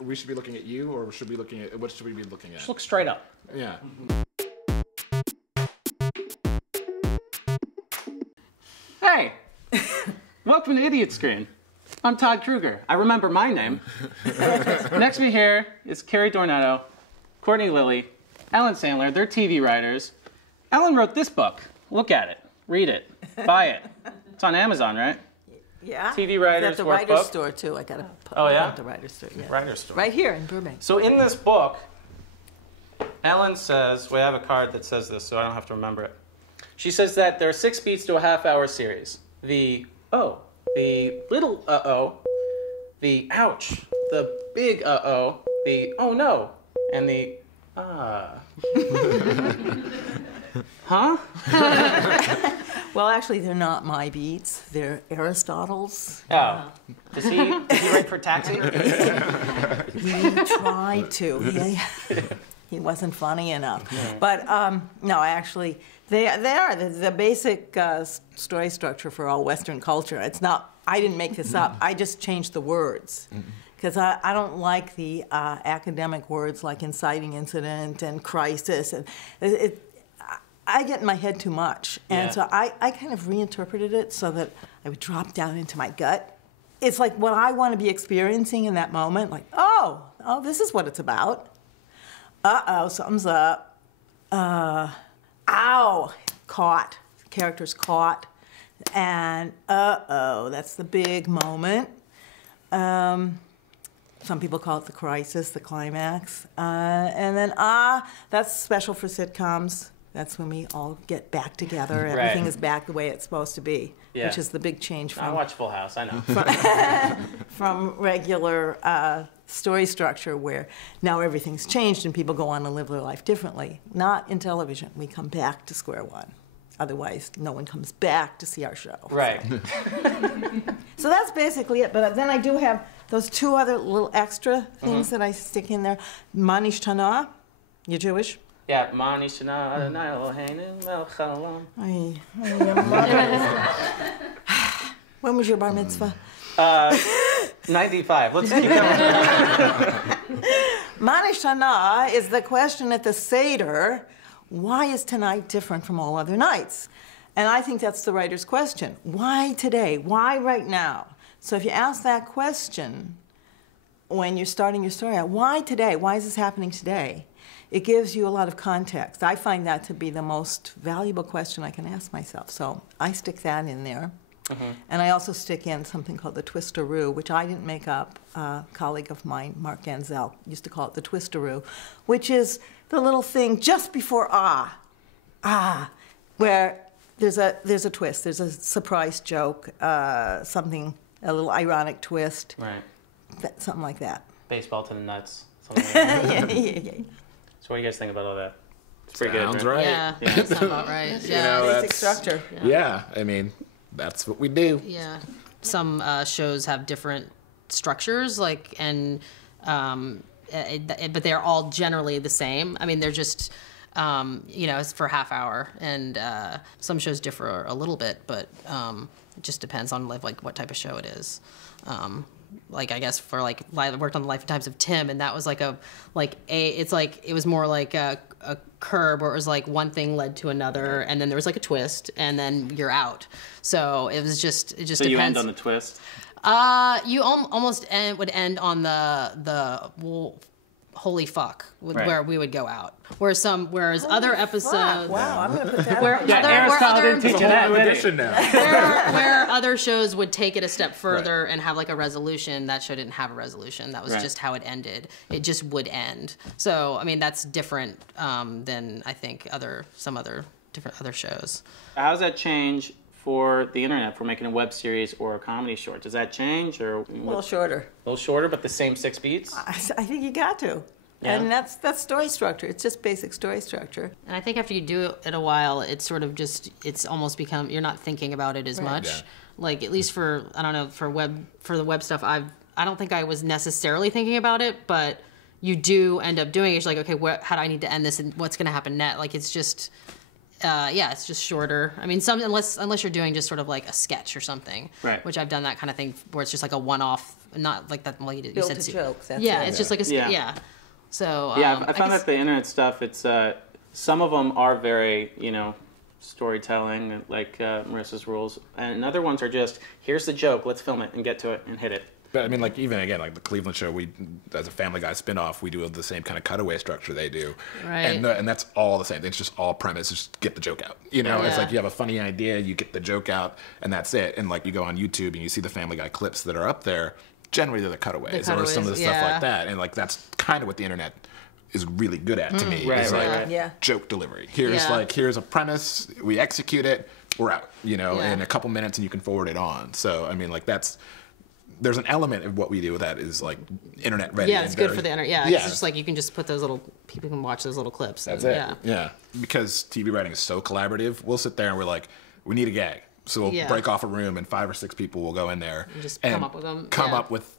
We should be looking at you, or should we be looking at, what should we be looking at? Just look straight up. Yeah. Hey! Welcome to Idiotscreen. I'm Todd Kruger. I remember my name. Next to me here is Carrie Dornetto, Courtney Lilly, Ellen Sandler. They're TV writers. Ellen wrote this book. Look at it. Read it. Buy it. It's on Amazon, right? Yeah. TV writers at the workbook. writer's store, too. I got to put Oh, yeah? at the writer's store. Yeah. Writer's store. Right here in Burbank. So in this book, Ellen says, we have a card that says this, so I don't have to remember it. She says that there are 6 beats to a half-hour series. The oh, the little uh-oh, the ouch, the big uh-oh, the oh no, and the ah. Huh? Well, actually, they're not my beats. They're Aristotle's. Oh. Does he write for Taxi? He tried to. He wasn't funny enough. Yeah. But no, actually, they are the basic story structure for all Western culture. It's not. I didn't make this up. I just changed the words. Because I don't like the academic words like inciting incident and crisis. And I get in my head too much. And so I kind of reinterpreted it so that I would drop down into my gut. It's like what I want to be experiencing in that moment. Like, oh, this is what it's about. Uh-oh, something's up. Ow, caught. The character's caught. And uh-oh, that's the big moment. Some people call it the crisis, the climax. And then, that's special for sitcoms. That's when we all get back together. Right. Everything is back the way it's supposed to be, Yeah. which is the big change from... I watch Full House, I know. from regular story structure where now everything's changed and people go on and live their life differently. Not in television. We come back to square one. Otherwise, no one comes back to see our show. Right. So that's basically it. But then I do have those 2 other little extra things that I stick in there. Manish Tana, you're Jewish? Yeah, Manish Tana, Eloheinu melech haolam. When was your bar mitzvah? 95. Let's keep going. Manish Tana is the question at the Seder, why is tonight different from all other nights? And I think that's the writer's question. Why today? Why right now? So if you ask that question when you're starting your story out, why today? Why is this happening today? It gives you a lot of context. I find that to be the most valuable question I can ask myself. So I stick that in there. And I also stick in something called the twistaroo, which I didn't make up. A colleague of mine, Mark Ganzel, used to call it the twistaroo, which is the little thing just before where there's a twist, there's a surprise joke, something, a little ironic twist. Right. Something like that. Baseball to the nuts. Something like that. yeah. So what do you guys think about all that? It's pretty Sounds good, right. Yeah, that sounds about right. You Yeah. know, Basic structure. Yeah, I mean, that's what we do. Yeah. Some shows have different structures, like, and but they're all generally the same. I mean, they're just, it's for half hour, and some shows differ a little bit, but it just depends on like what type of show it is. Like, I guess for like, I worked on the Life and Times of Tim, and that was it was more like a curb, where it was like one thing led to another, and then there was like a twist, and then you're out. So it just So depends. you end on the twist? You almost would end on the holy fuck, where we would go out. Whereas other episodes, Wow, I'm going to put that where on. Aristotle didn't teach you that, did he? Edition now. where other shows would take it a step further and have like a resolution. That show didn't have a resolution. That was just how it ended. It just would end. So I mean, that's different than I think some other shows. How does that change for the internet, for making a web series or a comedy short? Does that change, or A little shorter. a little shorter, but the same 6 beats? I think you got to. Yeah. And that's story structure. It's just basic story structure. And I think after you do it a while, it's sort of it's almost become, you're not thinking about it as much. Yeah. Like, at least for the web stuff, I don't think I was necessarily thinking about it, but you do end up doing it. It's like, okay, how do I need to end this, and what's going to happen next? Like, it's just, it's just shorter. I mean, unless you're doing just sort of like a sketch or something, right? Which I've done that kind of thing where it's just like a one-off not like that. Well, you Built said to jokes. That's yeah, it. it's just like a Yeah. So Yeah, I found guess- that the internet stuff, it's some of them are very, storytelling, like Marissa's rules, and other ones are just, here's the joke, let's film it and get to it and hit it. But I mean, like even again, like the Cleveland show, we as a Family Guy spinoff, we do the same kind of cutaway structure they do, Right. and that's all the same. It's just all premise, just get the joke out. It's Yeah. like you have a funny idea, you get the joke out, and that's it. And like you go on YouTube and you see the Family Guy clips that are up there. Generally, they're the cutaways, or some of the stuff yeah. like that, and like that's kind of what the internet is really good at to me. Right, is right, like right. Yeah. joke delivery. Here's a premise, we execute it, we're out. Yeah. In a couple minutes, and you can forward it on. So I mean, like there's an element of what we do that is like internet ready. Yeah, it's and good very- for the internet. Yeah, yeah. it's just like you can just put those little people can watch those little clips. That's and, it. Yeah. Yeah. Because TV writing is so collaborative, we'll sit there and we're like, we need a gag. So we'll Yeah. break off a room and 5 or 6 people will go in there And just come up with them. Come Yeah. up with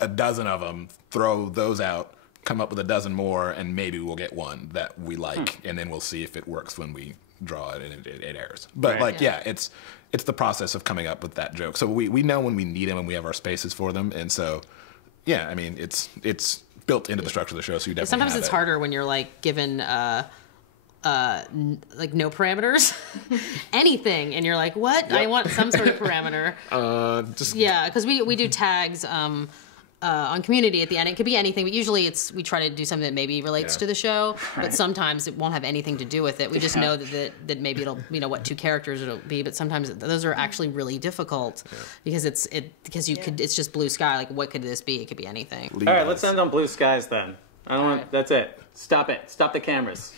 a dozen of them, throw those out, come up with a dozen more, and maybe we'll get one that we like, and then we'll see if it works when we draw it and it airs. But Right. like, yeah, it's the process of coming up with that joke. So we know when we need them and we have our spaces for them, and so yeah, I mean it's built into the structure of the show. So you definitely Sometimes have it's it. harder when you're like given like no parameters, anything, and you're like, what? I want some sort of parameter. Just Yeah, because we do tags on Community at the end. It could be anything, but usually we try to do something that maybe relates Yeah. to the show. But sometimes it won't have anything to do with it. We just know that maybe it'll what 2 characters it'll be. But sometimes those are actually really difficult because it's just blue sky. Like what could this be? It could be anything. lead All right, us. let's end on blue skies then. I don't want, right. that's it. Stop it. Stop the cameras.